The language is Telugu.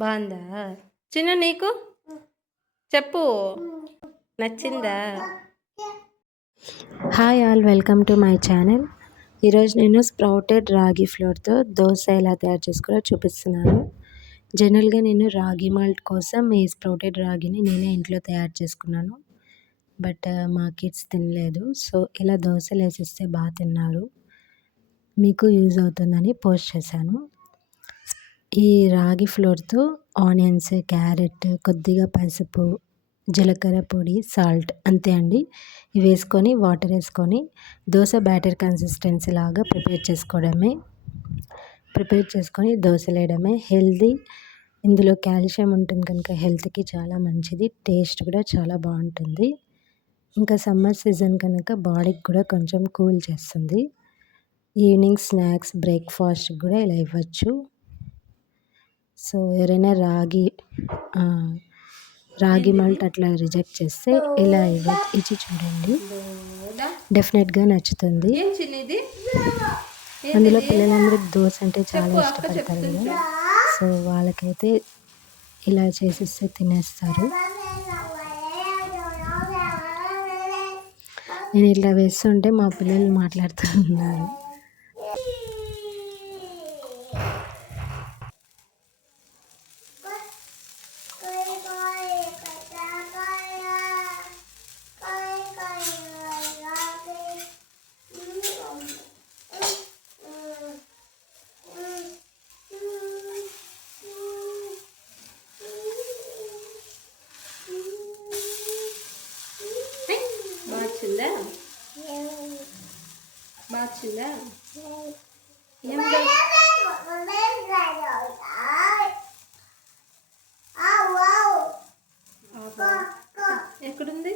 బావుందా? చిన్న నీకు? చెప్పు. నచ్చిందా? Hi all, welcome to my channel. ఈరోజు నేను స్ప్రౌటెడ్ రాగి ఫ్లోర్తో దోశ ఎలా తయారు చేసుకోవాలో చూపిస్తున్నాను. జనరల్గా నేను రాగి మాల్ట్ కోసం ఈ స్ప్రౌటెడ్ రాగిని నేనే ఇంట్లో తయారు చేసుకున్నాను. బట్ మా కిడ్స్ తినలేదు. సో ఇలా దోశలు వేసిస్తే బాగా తిన్నారు. మీకు యూజ్ అవుతుందని పోస్ట్ చేశాను. ఈ రాగి ఫ్లోర్తో ఆనియన్స్, క్యారెట్, కొద్దిగా పసుపు, జీలకర్ర పొడి, సాల్ట్ అంతే అండి. ఇవి వేసుకొని వాటర్ వేసుకొని దోశ బ్యాటర్ కన్సిస్టెన్సీ లాగా ప్రిపేర్ చేసుకొని దోశలు వేయడమే. హెల్దీ, ఇందులో కాల్షియం ఉంటుంది కనుక హెల్త్కి చాలా మంచిది. టేస్ట్ కూడా చాలా బాగుంటుంది. ఇంకా సమ్మర్ సీజన్ కనుక బాడీకి కూడా కొంచెం కూల్ చేస్తుంది. ఈవినింగ్ స్నాక్స్, బ్రేక్ఫాస్ట్ కూడా ఇలా ఇవ్వచ్చు. సో ఎవరైనా రాగి మాల్ట్ అట్లా రిజెక్ట్ చేస్తే ఇలా ఇచ్చి చూడండి, డెఫినెట్గా నచ్చుతుంది. ఏం చిన్నిది? అందులో పిల్లలందరికీ దోశ అంటే చాలా ఇష్టపడతారు కదా. సో వాళ్ళకైతే ఇలా చేసిస్తే తినేస్తారు. నేను ఇట్లా వేస్తుంటే మా పిల్లలు మాట్లాడుతూ ఉన్నారు. బాగుందా? బాగుందా? ఏం ఎక్కడుంది?